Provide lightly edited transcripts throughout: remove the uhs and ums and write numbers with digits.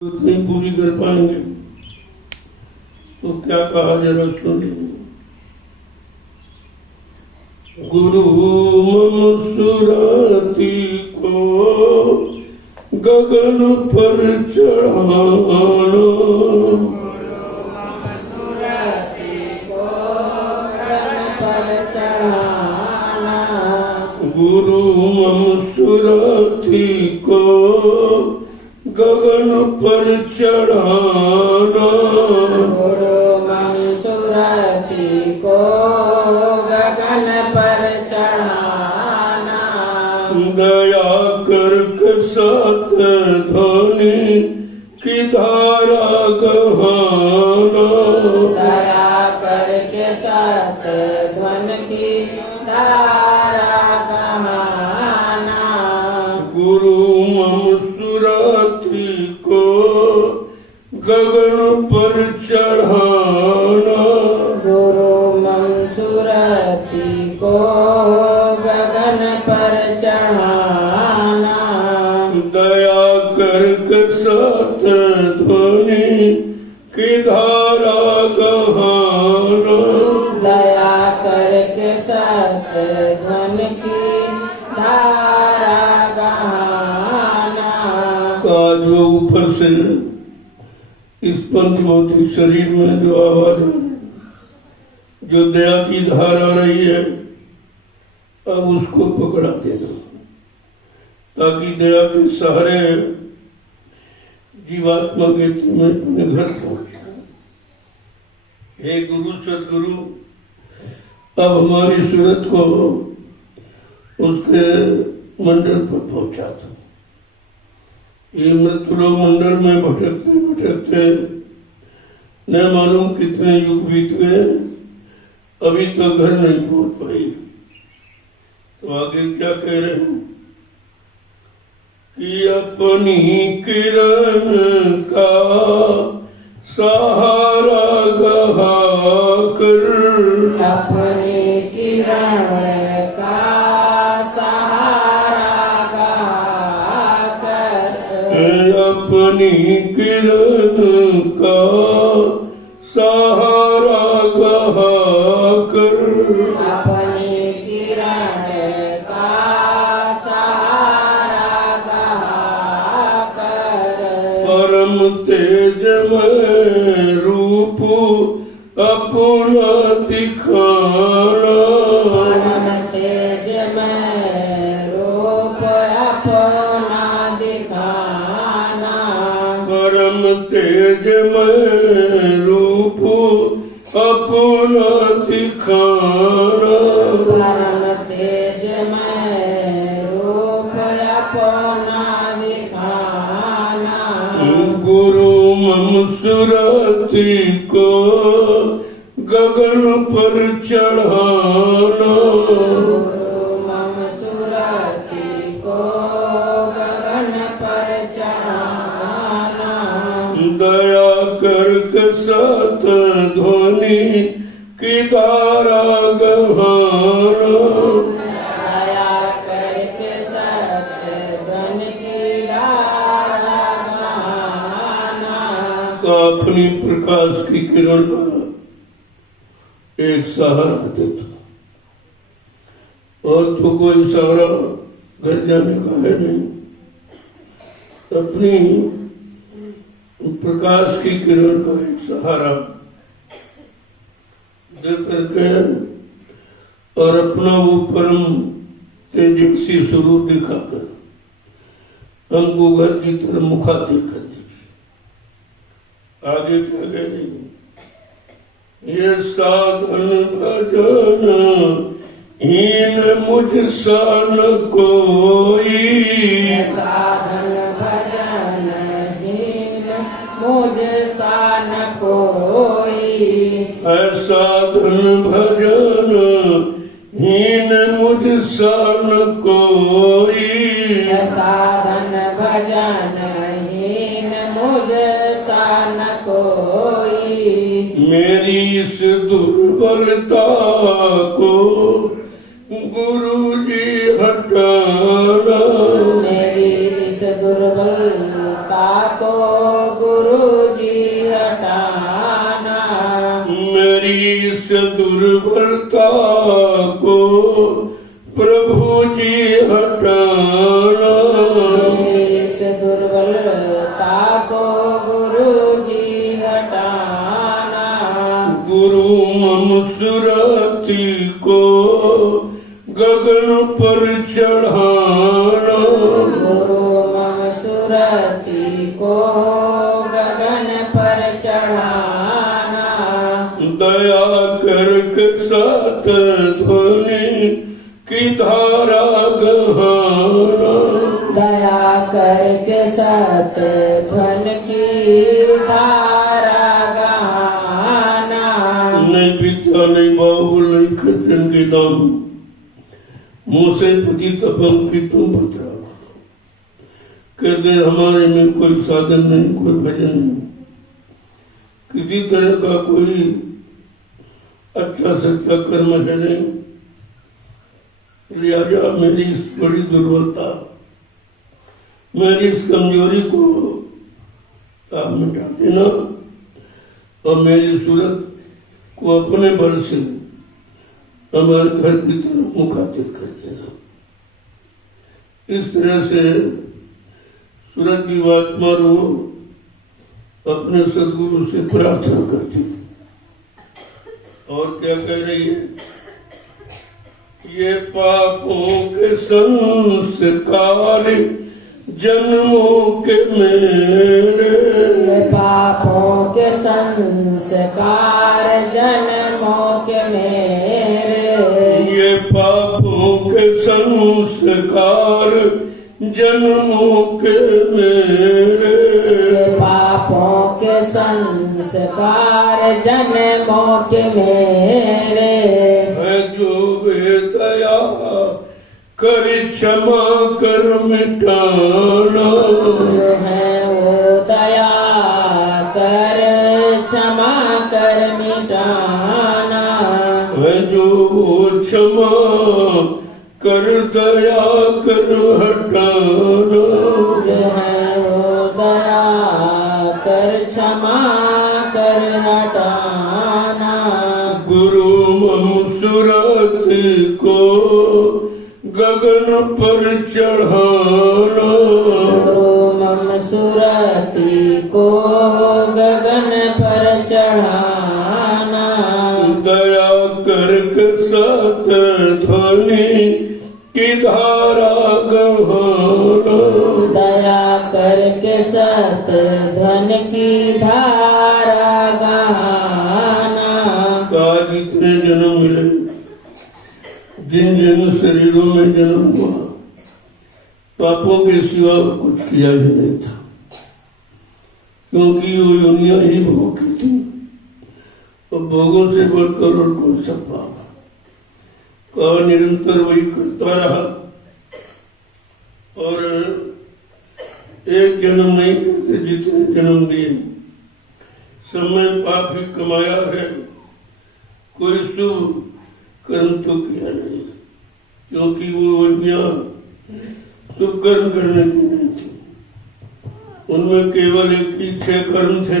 नहीं पूरी कर पाएंगे तो क्या कहा जरा सुनिए। गुरु मम सुरति को गगन पर चढ़ाना, गुरु मम सुरति को गगन पर चढ़ाना, गुरु मंसूरती को गगन पर चढ़ाना, दया करके सात ध्वनि की धारा गहाना, दया करके सात ध्वन की धारा गहाना, गुरु मम सुरति को गगन पर चढ़ाना, गुरु मंसूरती को गगन पर चढ़ाना, दया करके सात ध्वनि की धारा गहाना, दया करके सात ध्वन की धारा गहाना। का जो ऊपर से इस पंचभौतिक शरीर में जो आवाज आ रही है, जो दया की धार आ रही है, अब उसको पकड़ा देना ताकि दया के सहारे जीवात्मा के में अपने घर पहुंचे। हे गुरु सदगुरु, अब हमारी सूरत को उसके मंडल पर पहुंचा दो। ये मृत्युलोक मंडल में भटकते भटकते न मालूम कितने युग बीत गए, अभी तो घर नहीं पहुंच पाई। तो आगे क्या कह रहे हैं कि अपनी किरण का सहारा गहा कर, अपनी किरण का सहारा गाकर, अपनी किरण का सहारा गहा कर, अपनी किरण का सहारा गाकर, परम तेजमय रूप अपना दिखाना, परम तेजमय रूप अपना दिखाना, परम तेजमय रूप अपना दिखाना, परम तेजमय रूप अपना दिखाना, गुरु मम सुरति को गगन पर चढ़ाना, गुरु मम सुरति को गगन पर चढ़ाना, दया करके सात ध्वनि की धारा गहाना, दया करके सत धन की धारा गहाना, अपनी प्रकाश की किरण का एक सहारा देता, और तो कोई सहारा घर जाने का है नहीं। अपनी प्रकाश की किरण का एक सहारा दे करके और अपना वो परम तेजस्वी स्वरूप दिखाकर हमको घर की तरफ मुखातिब कर दीजिए। आगे क्या कह रही है? ये साधन भजन हीन मुझ सान कोई, साधन भजन हीन मुझ सान कोई, साधन भजन हीन मुझ सान कोई, साधन भजन हीन मुझ सान कोई, मेरी इस दुर्बलता को गुरु जी हटाना, मेरी इस दुर्बलता को दुर्बलता को प्रभु जी हटाना, मेरी इस दुर्बलता को गुरु जी हटाना, गुरु मम सुरति को गगन पर चढ़ाना, गुरु मम सुरति को गगन पर चढ़ाना, दया करके सत ध्वनि की धारा गहाना, दया करके सत धन की धारा गहाना, नहीं विद्या नहीं बाहुल नहीं खर्चन के दाम, मुँह से पतित पंक्ति तुम बतरा। कहते हमारे में कोई साधन नहीं, कोई भजन नहीं, किसी तरह का कोई अच्छा सच्चा कर्म है नहीं। लिहाजा मेरी इस बड़ी दुर्बलता, मेरी इस कमजोरी को आप मिटा देना और मेरी सूरत को अपने बल से हमारे घर की तरफ मुखातिब कर देना। इस तरह से सूरत की आत्मा रो अपने सदगुरु से प्रार्थना करती और क्या कह रही है? ये पापों के संस्कार जन्मों के मेरे, ये पापों के संस्कार जन्मों के मेरे, ये पापों के संस्कार जन्मों के मेरे, ये पापों के संस्कार जन्मों के मेरे, है जो बेदया कर क्षमा कर मिटाना, जो है वो दया कर क्षमा कर मिटाना, है जो क्षमा कर दया कर हटाना, जो है वो दया कर क्षमा कर हटाना, गुरु मम सुरत को गगन पर चढ़ाना, गुरु मम सुरति को गगन पर चढ़ाना, दया करके सत ध्वनि की धारा गहाना, दया करके सत धन की धारा गहाना, आज इतने जन्म मिले, जिन जिन शरीरों में जन्म हुआ, पापों के सिवा कुछ किया भी नहीं था, क्योंकि वो दुनिया ही भोग की थी और भोगों से बढ़कर और कौन सा पाप का निरंतर वही करता रहा और एक जन्म नहीं करते जितने जन्म दिए सब में पाप ही कमाया है, कोई शुभ कर्म तो किया नहीं, क्योंकि वो दुनिया शुभ कर्म करने की नहीं थी, उनमें केवल एक ही 6 कर्म थे,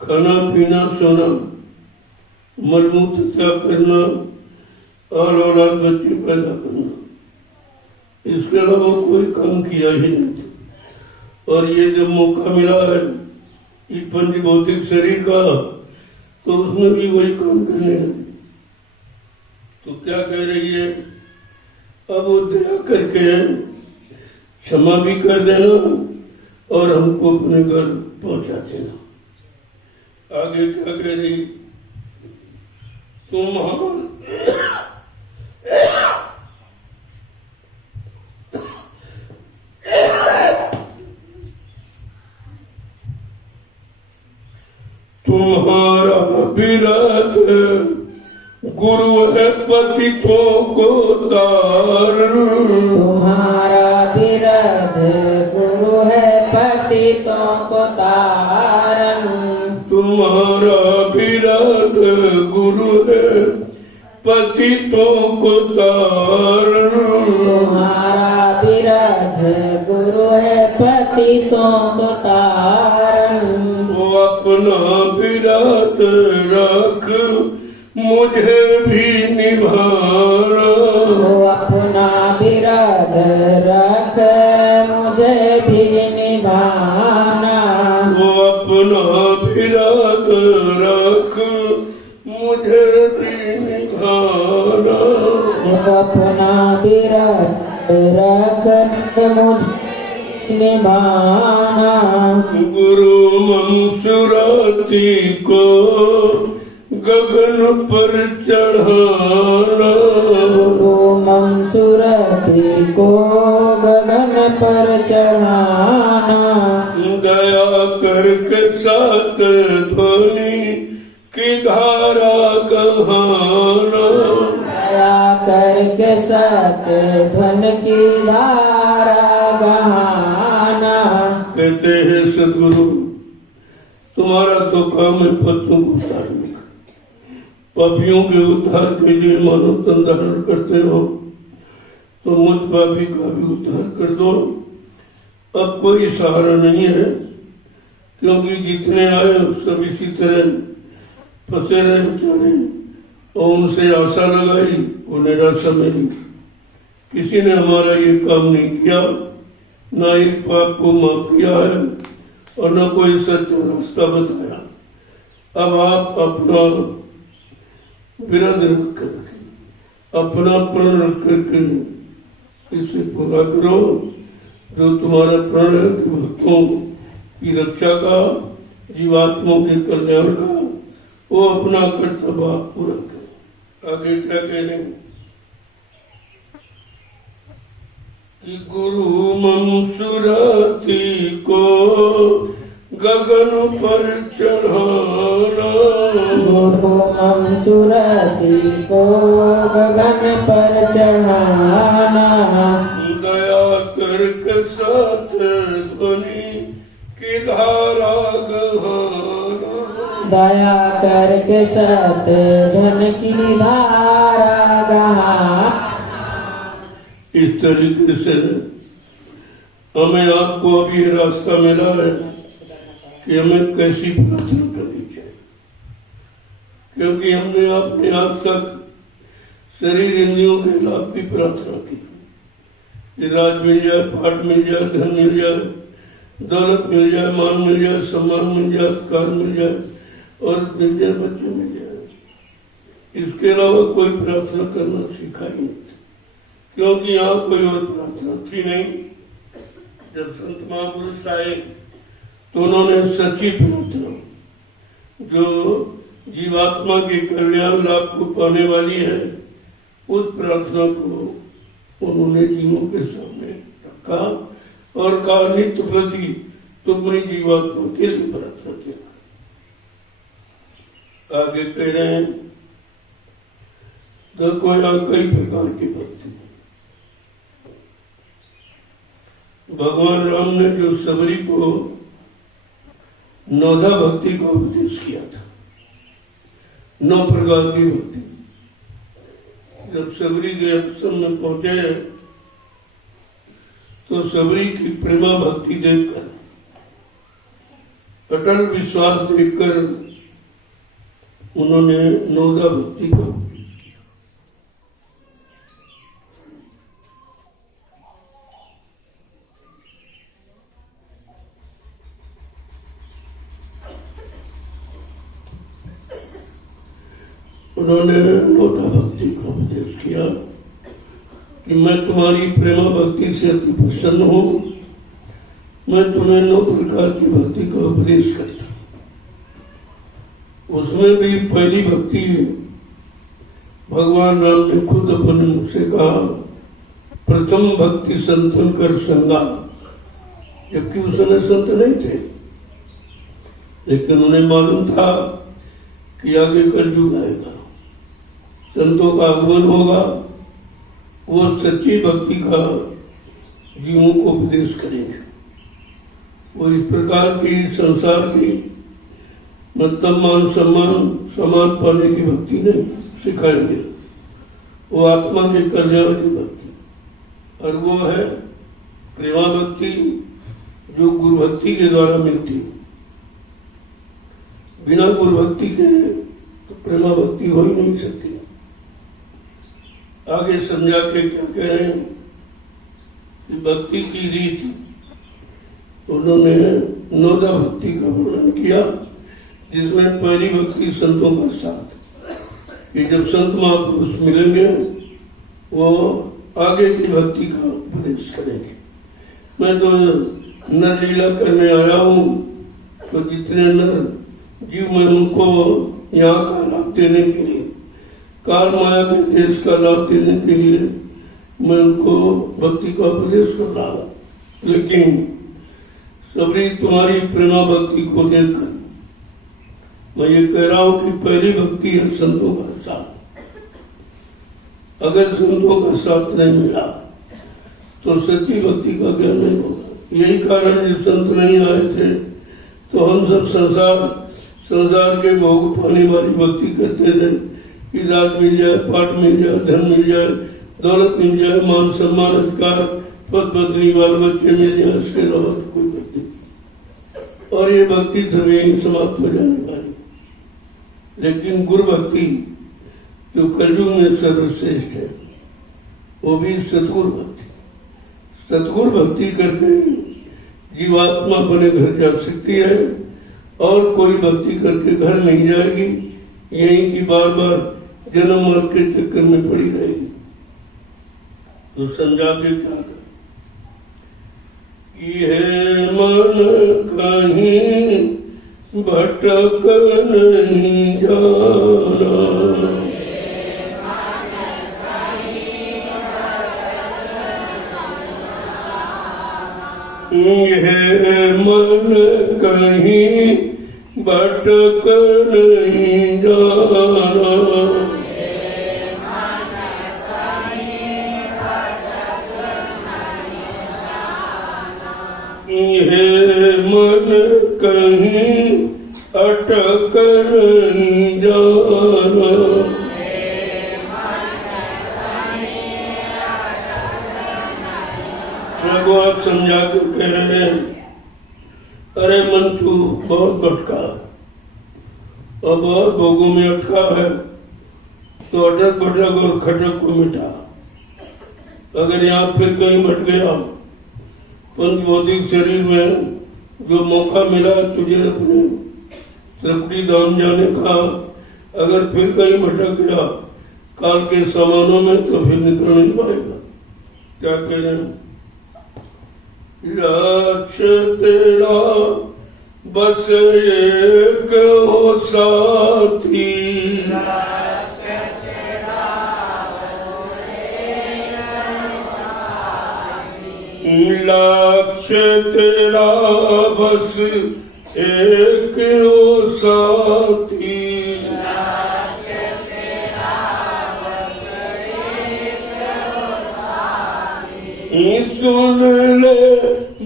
खाना पीना सोना, मलमूत्र त्याग करना और औलाद बच्चे पैदा करना, इसके अलावा कोई काम किया ही नहीं था। और ये जब मौका मिला है इस पंच भौतिक शरीर का, तो उसमें भी वही काम करने लगे। तो क्या कह रही है? अब वो दया करके क्षमा भी कर देना और हमको अपने घर पहुंचा देना। आगे क्या कह रही? तुम्हारा विरत गुरु है पतितों को तारण, तुम्हारा विरध गुरु है पतितों को तारण, तुम्हारा विरत गुरु है पतितों को तारण, तुम्हारा विरध गुरु है पतितों को तारण, वो अपना विरत रख मुझे भी निभाना। वो अपना बिरद रख मुझे भी निभाना। वो अपना बिरद रख मुझे भी निभाना। वो अपना बिरद रख मुझे निभाना। गुरु मंसूराती को गगन पर चढ़ाना। गुरु मंसूराती को गगन पर चढ़ाना। दया करके सात ध्वनि की धारा गहाना। दया करके सत धन की धारा गहाना। कहते हैं सदगुरु, तुम्हारा तो काम है पत्तों को उतारने का। पापियों के उद्धार के लिए मानव तन धारण करते हो, तो मुझ पापी का भी उद्धार कर दो। अब कोई सहारा नहीं है, क्योंकि जितने आए सब इसी तरह फंसे रहे बेचारे, और उनसे आशा लगाई वो निराशा मिली। किसी ने हमारा ये काम नहीं किया, ना एक पाप को माफ किया है और न कोई सच्चा रास्ता बताया। अब आप अपना विरद रख करके, अपना प्रण रख करके इसे पूरा करो, जो तुम्हारा प्रण है कि भक्तों की रक्षा का, जीवात्माओं के कल्याण का, वो अपना कर्तव्य आप पूरा करो। आगे क्या कह रहे हैं कि गुरु मंसूराती को गगन पर चढ़ाना। गुरु मंसूराती को गगन पर चढ़ाना। दया करके सात ध्वनि की धारा गहाना। दया करके सत धन की धारा गहाना। इस तरीके से हमें आपको अभी रास्ता मिला है कि हमें कैसी प्रार्थना करनी चाहिए, क्योंकि हमने अपने आज तक शरीर इंद्रियों के लाभ की प्रार्थना की कि राज मिल जाए, पाठ मिल जाए, धन मिल जाए, दौलत मिल जाए, मान मिल जाए, सम्मान मिल जाए, अधिकार मिल जाए, और मिल जाए, बच्चे मिल जाए। इसके अलावा कोई प्रार्थना करना सीखा ही नहीं, क्योंकि यहाँ कोई और प्रार्थना थी नहीं। जब संत महापुरुष आए तो उन्होंने सच्ची प्रार्थना, जो जीवात्मा के कल्याण लाभ को पाने वाली है, उस प्रार्थना को उन्होंने जीवों के सामने रखा और कहा, नित्य प्रति तुमने जीवात्मा के लिए प्रार्थना किया। आगे कह रहे हैं, देखो यहाँ कई प्रकार की भक्ति। भगवान राम ने जो सबरी को नौधा भक्ति को उपदेश किया था, 9 प्रकार की भक्ति। जब सबरी के आश्रम में पहुंचे तो सबरी की प्रेमा भक्ति देखकर, अटल विश्वास देखकर उन्होंने नौधा भक्ति का उपदेश किया। उन्होंने नौधा भक्ति का उपदेश किया कि मैं तुम्हारी प्रेमा भक्ति से अति प्रसन्न हूं, मैं तुम्हें 9 प्रकार की भक्ति का उपदेश करता हूं। उसमें भी पहली भक्ति भगवान राम ने खुद अपने मुंह से कहा, प्रथम भक्ति संतन कर संगा। जबकि उस समय संत नहीं थे, लेकिन उन्हें मालूम था कि आगे कलयुग आएगा, संतों का आगमन होगा, वो सच्ची भक्ति का जीवों को उपदेश करेंगे। वो इस प्रकार की संसार की मतलब मान सम्मान समान पाने की भक्ति नहीं सिखाएंगे, वो आत्मा के कल्याण की भक्ति, और वो है प्रेमा भक्ति, जो गुरु भक्ति के द्वारा मिलती। बिना गुरु भक्ति के तो प्रेमा भक्ति हो ही नहीं सकती। आगे समझा के क्या कह रहे हैं कि भक्ति की रीत उन्होंने नौदा भक्ति का वर्णन किया, जिसमें पहली भक्ति संतों का साथ, कि जब संत महापुरुष मिलेंगे वो आगे की भक्ति का उपदेश करेंगे। मैं तो नर लीला करने आया हूँ, तो जितने नर जीव मैं उनको यहाँ का लाभ देने के लिए, काल माया के देश का लाभ देने के लिए मैं उनको भक्ति का उपदेश कर रहा हूँ। लेकिन सबरी तुम्हारी प्रेमा भक्ति को देखकर मैं ये कह रहा हूँ कि पहली भक्ति है संतों का साथ। अगर संतों का साथ नहीं मिला तो सच्ची भक्ति का ज्ञान नहीं होगा। यही कारण जब संत नहीं आए थे तो हम सब संसार के भोग पाने वाली भक्ति करते थे कि राज मिल जाए, पाठ मिल जाए, धन मिल जाए, दौलत मिल जाए, मान सम्मान अधिकार, पद पत्नी बाल बच्चे मिल जाए, इसके अलावा तो कोई भक्ति नहीं। और ये भक्ति सभी समाप्त हो जाने वाली। लेकिन गुरु भक्ति जो कलयुग में सर्वश्रेष्ठ है, वो भी सतगुरु भक्ति। सतगुरु भक्ति करके जीवात्मा अपने घर जा सकती है और कोई भक्ति करके घर नहीं जाएगी, यही की बार बार जन्म मर के चक्कर में पड़ी रहेगी। तो समझा के क्या कर, ये मन कहीं भटक नहीं जाना, ये मन कहीं भटक नहीं जाना, ये मन कहीं अटक नहीं जाना। प्रभु आप समझा के कह रहे हैं, अरे मन तू बहुत भटका और बहुत भोगों में अटका है, तो अटक भटक और खटक को मिटा। अगर यहाँ फिर कहीं भट गया, पंच भौतिक शरीर में जो मौका मिला तुझे अपने त्रिपुटी धाम जाने का, अगर फिर कहीं भटक गया काल के सामानों में, तो फिर निकल नहीं पाएगा। क्या कह रहे हैं, लक्ष्य तेरा बस एक हो साथी, लक्ष्य तेरा बस एक हो साथी, सुन ले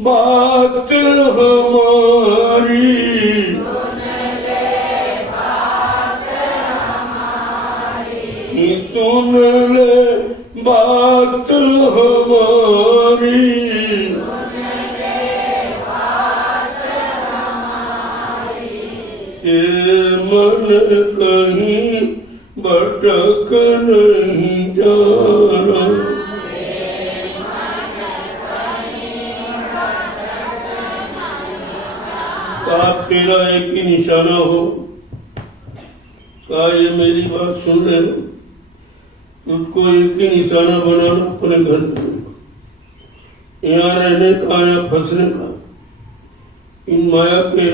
बात हमारी, सुन ले बात हमारी, ये मन कहीं भटक नहीं जाना। आप तेरा एक ही निशाना हो, का ये मेरी बात सुन ले, तुझको एक ही निशाना बनाना अपने घर में, यहाँ रहने का या फंसने का, इन माया के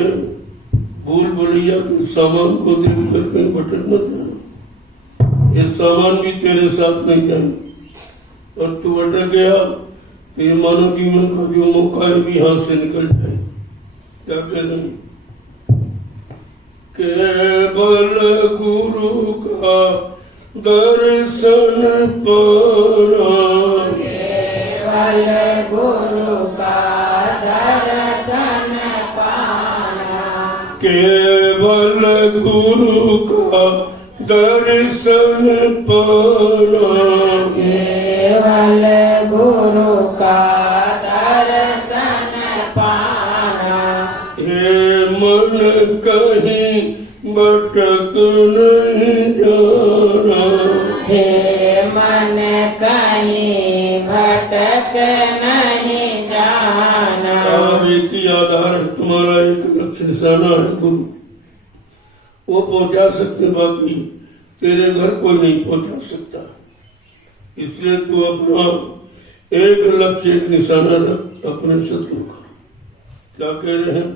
भूल भुलैया के सामान को देख कर कहीं भटक मत जाना। ये सामान भी तेरे साथ नहीं जाए और तू भटक गया तो ये मानव जीवन का जो मौका है भी हाथ से निकल जाए। क्या कह रहे हैं, केवल गुरु का दर्शन पाना, केवल गुरु का दर्शन पाना, केवल गुरु का दर्शन पाना, केवल गुरु का दर्शन पाना। हे मन कहीं भटक नहीं जाना। हे मन कहीं भटक नहीं जाना। एक ही आधार है तुम्हारा, एक लक्ष्य निशाना है गुरु, वो पहुंचा सकते, बाकी तेरे घर कोई नहीं पहुंचा सकता। इसलिए तू अपना एक लक्ष्य एक निशाना रख अपने सदगुरु का। क्या कह रहे हैं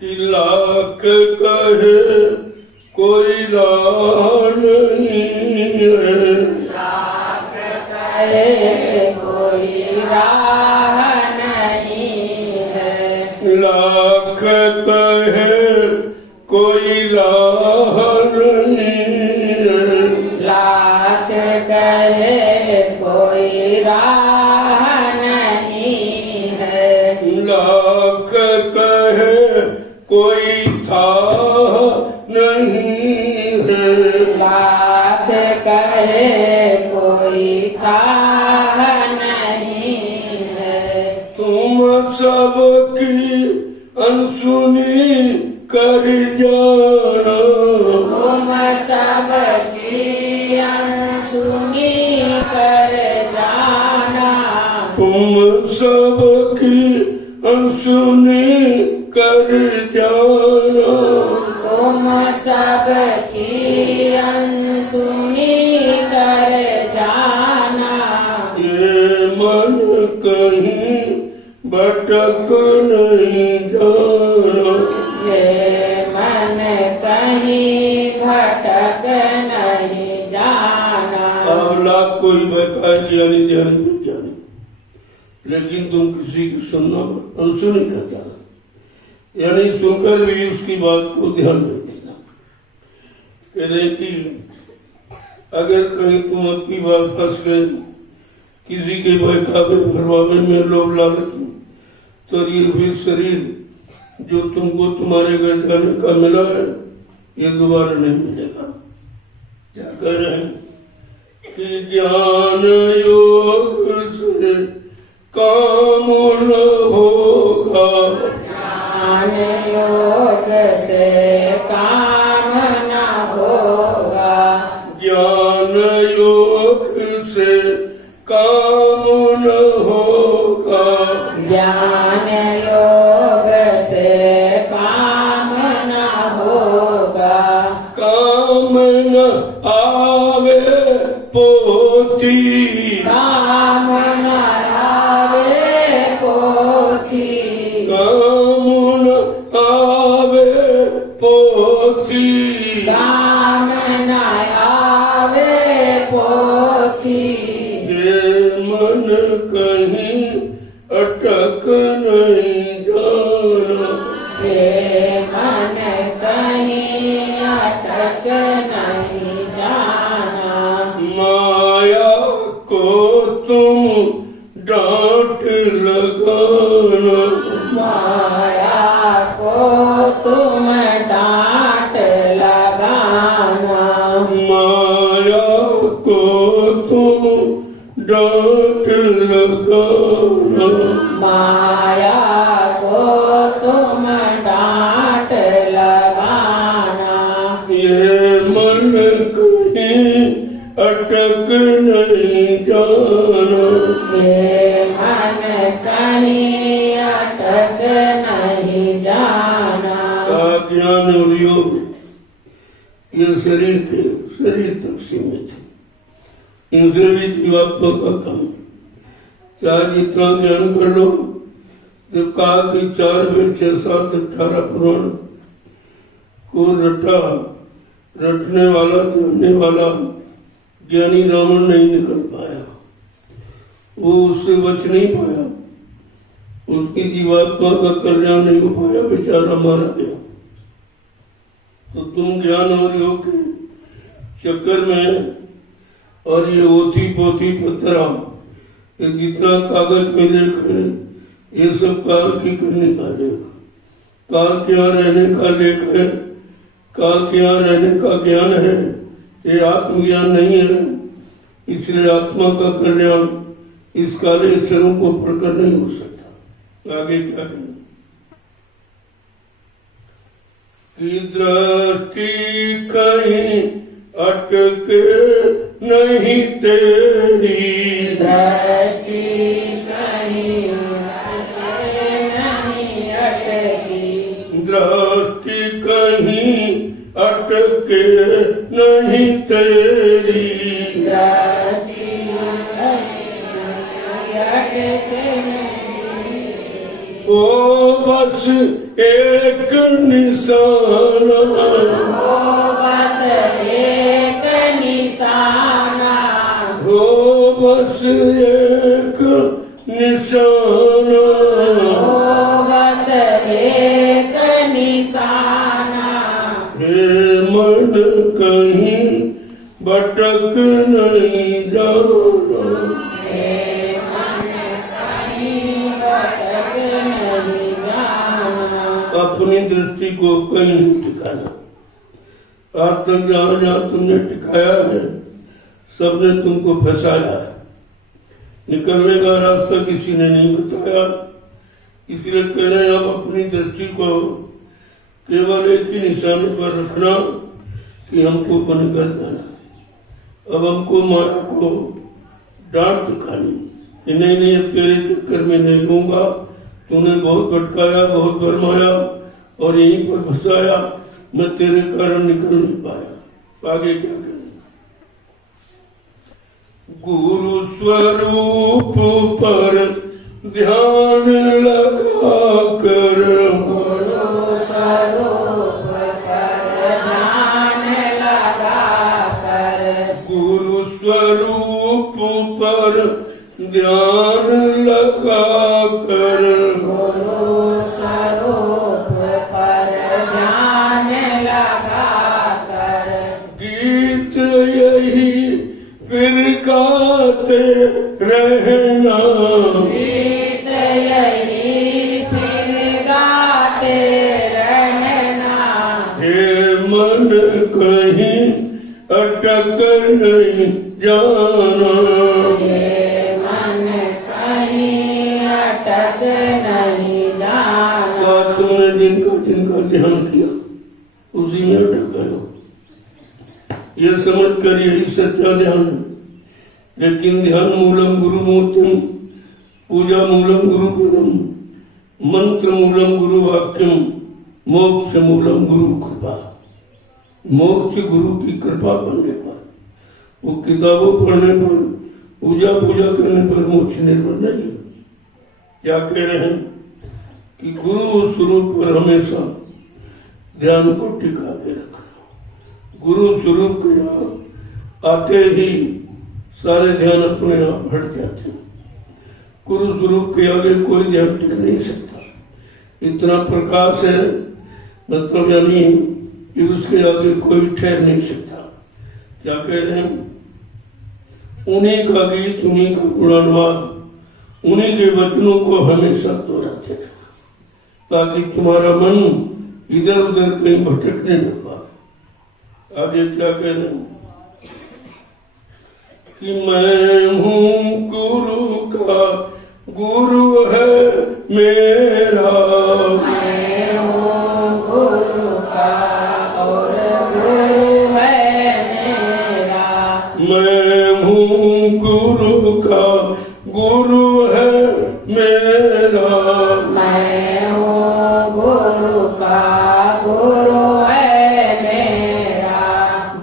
कि लाख कहे कोई राह नहीं है, लाख कहे कोई राह नहीं है। लाख कहे कोई राह नहीं है, लाख कहे कोई राह नहीं है। लाख कहे कोई था नहीं है, लाख कहे कोई था नहीं है। तुम सबकी अनसुनी कर जाना, तुम सबकी अनसुनी कर जाना। तुम सबकी अनसुनी कर जाना। तुम सबकी अनसुनी कर जाना। ये मन कहीं भटक नहीं जाना, ये मन कहीं भटक नहीं जाना। अब लाख कोई बैठा ज्ञानी ज्ञानी विज्ञानी, लेकिन तुम किसी की सुनना अनसुनी कर जाना, यानी सुनकर भी उसकी बात को ध्यान नहीं देना। कह रहे कि अगर कहीं तुम अपनी बात फंस गए किसी के बहकावे भरवावे में, लोभ लालच में, तो ये भी शरीर जो तुमको तुम्हारे घर जाने का मिला है ये दोबारा नहीं मिलेगा। क्या कह रहे हैं कि ज्ञान योग से काम न होगा, ज्ञान योग से काम न होगा। ज्ञान योग से काम न होगा, ज्ञान योग से काम न होगा। काम न आवे पोथी, काम न आवे पोथी। काम न आवे पोथी, काम न आवे पोथी। ये मन कहीं अटक नहीं जाना, ये मन कहीं अटक नहीं जाना। माया को तुम डांट लगाना, माया को तुम डांट लगाना। माया को तुम डांट लगाना, माया को तुम डांट लगाना। ये मन कहीं अटक नहीं जाना। ये मन कहीं अटक नहीं जाना। ज्ञान और योग ये शरीर तक सीमित है, इनसे भी जीवात्मा का काम। चाहे जितना ज्ञान कर लो, जब कहा कि 4 वेद 6 7 18 पुराण को रटने वाला जानने वाला ज्ञानी रावण नहीं निकल पाया, वो उससे बच नहीं पाया, उसकी जीवात्मा का कल्याण नहीं हो पाया, बेचारा मारा गया। तो तुम ज्ञान और योग के चक्कर में और ये ओथी पोथी पत्रा ये जितना कागज में लेख है ये सब काल की करने का लेख, काल के यहाँ रहने का लेख है, काल के यहाँ रहने का ज्ञान है, ये आत्मज्ञान नहीं है। इसलिए आत्मा का कल्याण इस काले अक्षरों को पढ़कर नहीं हो सकता। आगे क्या है की दृष्टि कहीं अटके नहीं तेरी, दृष्टि कहीं नहीं अटकी, दृष्टि कहीं अटके नहीं तेरी, दृष्टि कहीं अटके ओ बस एक निशाना, ओ बस एक निशाना, ओ बस एक निशाना, ओ बस एक निशाना, हे मन कहीं भटक नहीं जाना, हे मन कहीं भटक नहीं जाना, अपनी दृष्टि को कहीं नहीं टिकाना। आज तक जहां जहां तुमने टिकाया है सबने तुमको फंसाया है, निकलने का रास्ता किसी ने नहीं बताया। इसलिए कह रहे हैं अब अपनी दृष्टि को केवल एक ही निशाने पर रखना कि हमको बन कर जाना। अब हमको माया को डांट दिखानी कि नहीं नहीं अब तेरे चक्कर में नहीं लूंगा, तूने बहुत भटकाया, बहुत भरमाया और यहीं पर फंसाया, मैं तेरे कारण निकल नहीं पाया। आगे क्या करें? गुरु स्वरूप पर ध्यान लगा कर, गुरु स्वरूप पर ध्यान लगा कर, गुरु स्वरूप पर ध्यान लगा कर, गुरु स्वरूप पर ध्यान लगा कर, गीत यही फिर गाते रहना, गीत यही फिर गाते रहना, हे मन कहीं अटक नहीं जाना, ये मन कहीं अटक नहीं जाना, तो तुमने जिनका ध्यान किया उसी में अटक गए हो। यह समझ कर यही सच्चा ध्यान है। लेकिन ध्यान मूलम गुरु मूर्तिम, पूजा मूलम गुरु पदम, मंत्र मूलम गुरु वाक्यम, मोक्ष मूलम गुरु कृपा। मोक्ष गुरु की कृपा बनने पर, वो किताबों पढ़ने पर, पूजा करने पर मोक्ष निर्भर नहीं है। क्या कह रहे हैं कि गुरु स्वरूप पर हमेशा ध्यान को टिका के रखना। गुरु स्वरूप के यहाँ आते ही सारे ध्यान अपने आप हट जाते हैं। गुरु स्वरूप के आगे कोई ध्यान टिक नहीं सकता। इतना प्रकाश है, मतलब यानी कि उसके आगे कोई ठहर नहीं सकता। क्या कह रहे हैं? उन्हीं का गीत, उन्हीं का गुणानुवाद, उन्हीं के वचनों को हमेशा दोहराते रहे, ताकि तुम्हारा मन इधर उधर कहीं भटकने न पाए। आगे क्या कह रहे हैं कि मैं हूँ गुरु का, गुरु है मेरा, मैं हूँ गुरु का और गुरु है मेरा, मैं हूँ गुरु का, गुरु है मेरा, मैं हूँ गुरु का गुरु है मेरा,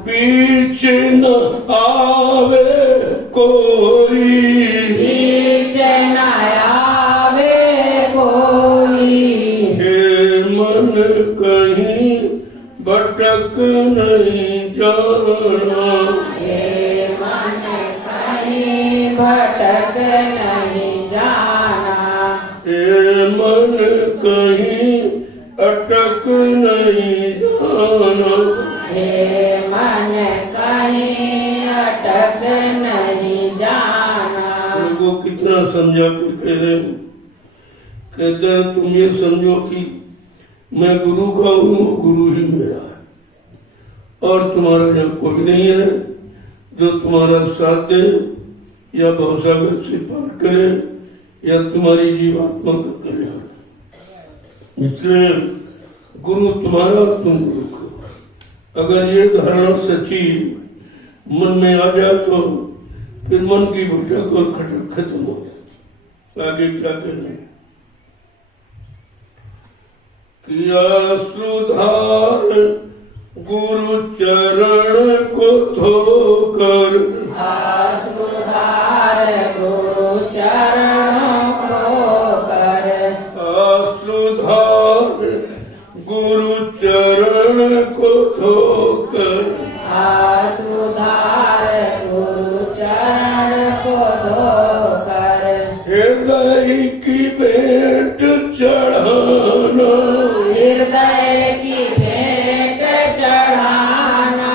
बीच न आवे कोई, बीच न आवे कोई, हे मन कहीं भटक नहीं जाना, ये मन कहीं भटक नहीं जाना, हे मन कहीं अटक नहीं जाना। हे मन कहीं अटक नहीं जाना। उनको कितना समझा के कह रहे हैं? कहते हैं तुम ये समझो कि मैं गुरु का हूँ, गुरु ही मेरा है और तुम्हारा यहाँ कोई नहीं है जो तुम्हारा साथ दे या भवसागर से पार करे या तुम्हारी जीवात्मा का कल्याण करे। इसलिए गुरु तुम्हारा, तुम गुरु को। अगर ये धारणा सच्ची मन में आ जाए तो फिर मन की भटक और खटक खत्म हो जाती। आगे क्या करें? किया सुधार गुरु चरण को धोकर, सुधार गुरु चरण को कर, सुधार गुरु चरण को धोकर, सुधार गुरु चरण को धोकर, हृदय की भेंट चढ़ाना, हृदय की भेंट चढ़ाना,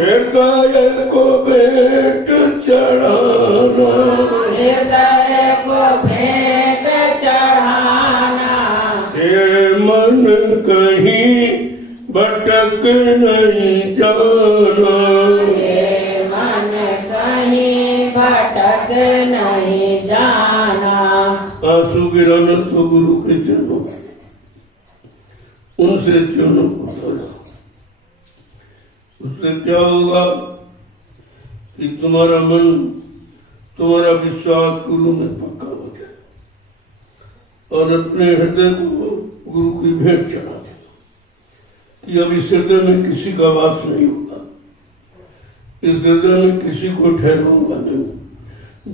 हृदय को भेंट चढ़ाना, हृदय को भेंट चढ़ाना, हे मन कहीं भटक नहीं जाना, ये मन कहीं भटक नहीं जाना। आंसू गिराना तो गुरु के चरणों, उनसे चरणों को डाला। उससे क्या होगा कि तुम्हारा मन, तुम्हारा विश्वास गुरु में पक्का हो जाए और अपने हृदय को गुरु की भेंट चढ़ा दे कि अब इस हृदय में किसी का वास नहीं होगा, इस हृदय में किसी को ठहराऊंगा नहीं,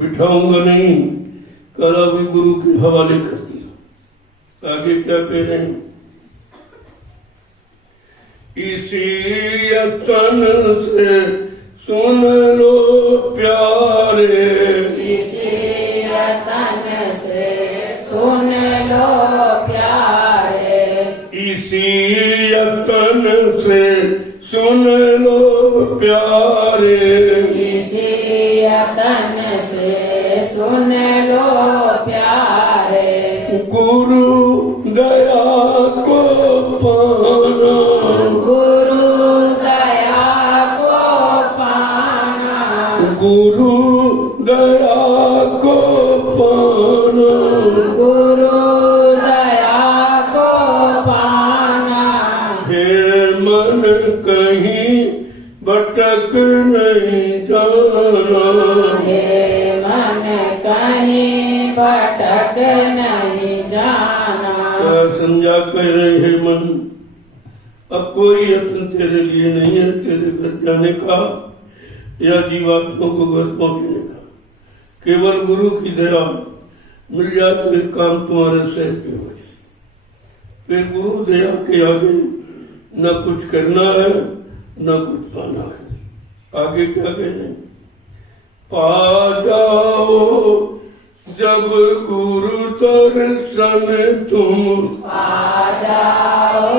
बिठाऊंगा नहीं, कला भी गुरु के हवाले कर दिया। आगे क्या कह रहे हैं? इसी यतन से सुन लो प्यारे, इसी यतन से सुन लो प्यारे, इसी यतन से सुन लो प्यारे, इसी यतन से सुन लो प्यारे, गुरु दया को पाना, गुरु दया को पाना, गुरु दया को पाना, गुरु दया को पाना, हे मन कहीं भटक नहीं जाना, हे मन कहीं भटक नहीं जाना। समझा कह रहे हैं मन, अब कोई यत्न तेरे लिए नहीं है तेरे घर जाने का या जीवात्मा को घर पहुंचने का, केवल गुरु की दया मिल जाए तो एक काम तुम्हारे सहज पे हो जाए। फिर गुरु दया के आगे न कुछ करना है न कुछ पाना है। आगे क्या कह रहे हैं? पा जाओ जब गुरु दर्शन तुम, आ जाओ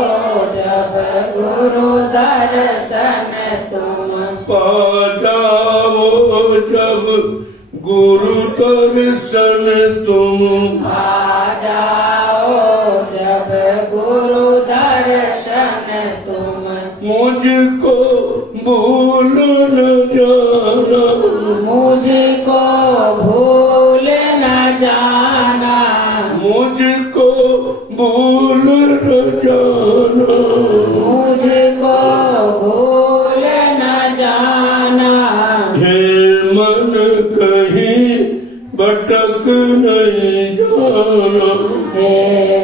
जब गुरु दर्शन तुम, पा जाओ जब गुरु दर्शन तुम, आ जाओ जब गुरु दर्शन तुम, मुझको भूल न जाना, मुझको भूल न जाना, मुझको भूल न जाना, मुझको भूल न जाना, हे मन कहीं भटक नहीं जाना, हे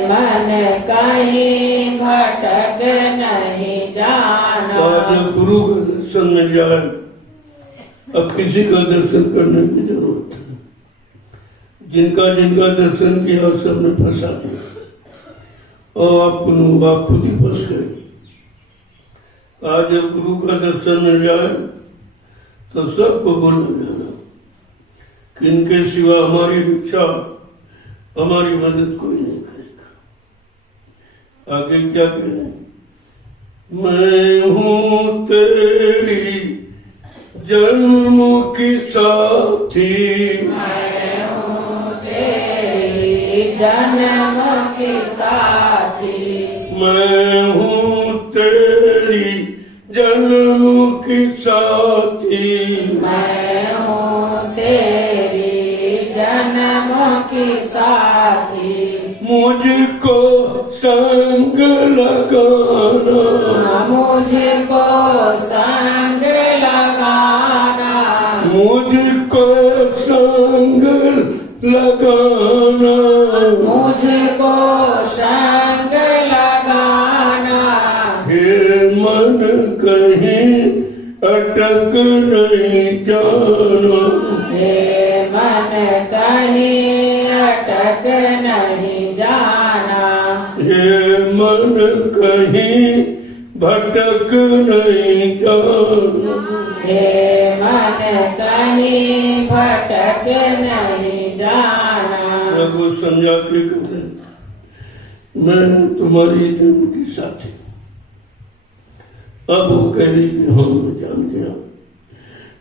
मन कहीं भटक नहीं जाना। आज गुरु का दर्शन मिल जाए, अब किसी का दर्शन करने की जरूरत है। जिनका जिनका दर्शन किया सबने फंसा दिया और आप खुद ही फंस गए। आज जब गुरु का दर्शन मिल जाए तो सबको बोला जाना कि इनके सिवा हमारी रक्षा, हमारी मदद कोई नहीं करेगा। आगे क्या करें? मैं हूँ तेरी जन्म की साथी, मैं हूँ तेरी जन्म की साथी, मैं हूँ तेरी जन्म की साथी, मैं हूँ तेरी जन्म की साथी, मुझको संग लगा कहीं अटक नहीं जाना, हे मन कहीं अटक नहीं जाना, हे मन कहीं भटक नहीं जाना, हे मन कहीं भटक नहीं जाना। वो समझा के कहते मैं तुम्हारी जन्म की साथी। अब वो कह रही कि हाँ मैं जान गया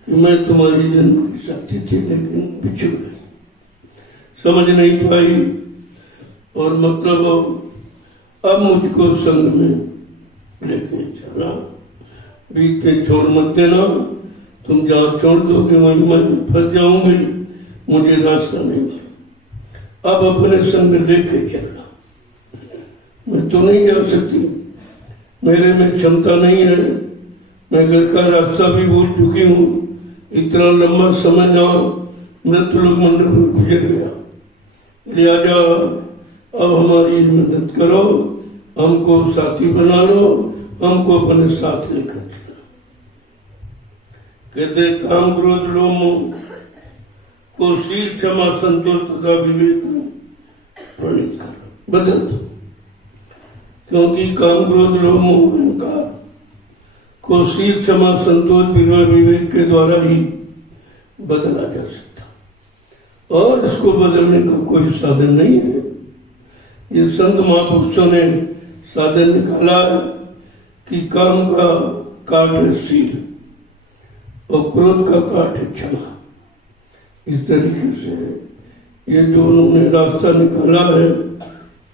कि मैं तुम्हारी जन्म की साथी थी, लेकिन बिछड़ गई, समझ नहीं पाई, और मतलब अब मुझको संग में लेके चला। बीच में छोड़ मत देना, तुम जहाँ छोड़ दोगे वहीं मैं फंस जाऊंगी, मुझे रास्ता नहीं मिला। अब अपने संग लेके चलना। मैं तो नहीं जा सकती, मेरे में क्षमता नहीं है, मैं घर का रास्ता भी भूल चुकी हूँ, इतना लंबा समय ना मृत्युलोक मंडल में गुजर गया, लिहाजा अब हमारी मदद करो, हमको साथी बना लो, हमको अपने साथ लेकर चलो। कहते काम क्रोध लोभ को शील क्षमा संतोष तथा विवेक में प्रणीत करो, बदल दो, क्योंकि काम क्रोध लोभ मोह अहंकार को शील क्षमा संतोष विवेक के द्वारा ही बदला जा सकता, और इसको बदलने का कोई साधन नहीं है। ये संत महापुरुषों ने साधन निकाला कि काम का काट है शील और क्रोध का काट है क्षमा। इस तरीके से ये जो उन्होंने रास्ता निकाला है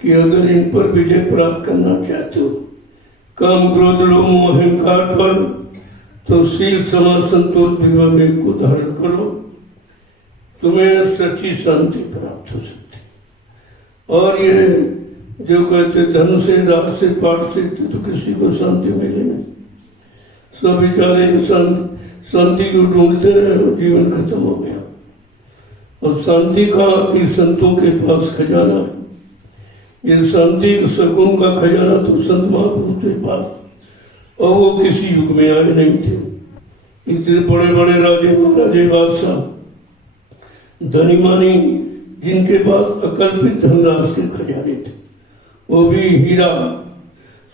कि अगर इन पर विजय प्राप्त करना चाहते हो काम क्रोध लोभ मोह अहंकार पर, तो शील क्षमा संतोष विवेक को धारण करो, तुम्हें सच्ची शांति प्राप्त हो सकती। और ये जो कहते धन से राज से पाठ से तो किसी को शांति मिले नहीं, सब बेचारे शांति को ढूंढते रहे और जीवन खत्म हो गया। और शांति का कि संतों के पास खजाना है, ये शांति सगुन का खजाना तो संत महापुरुष के पास, और वो किसी युग में आए नहीं थे। इतने बड़े बड़े राजे महाराजे बादशाह धनी मानी जिनके पास अकल्पित धनराशि के खजाने थे, वो भी हीरा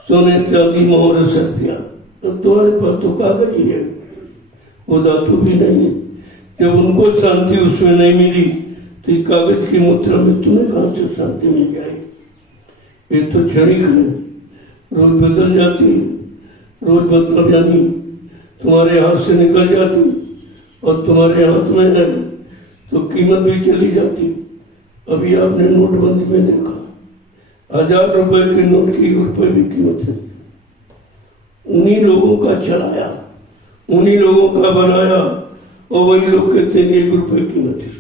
सोने चांदी मोहर सर्फिया, तो तुम्हारे पास तो कागज ही है, वो धातु भी नहीं है। जब उनको शांति उसमें नहीं मिली तो कागज की मुद्रा में तुम्हें कहां से शांति मिल जाएगी? ये तो क्षणिक है, रोज बदल जाती है, रोज मतलब यानी तुम्हारे हाथ से निकल जाती, और तुम्हारे हाथ में है तो कीमत भी चली जाती। अभी आपने नोटबंदी में देखा 1000 रुपए के नोट की ₹1 भी कीमत नहीं। उन्हीं लोगों का चलाया, उन्हीं लोगों का बनाया, और वही लोग कहते हैं ₹1 कीमत है।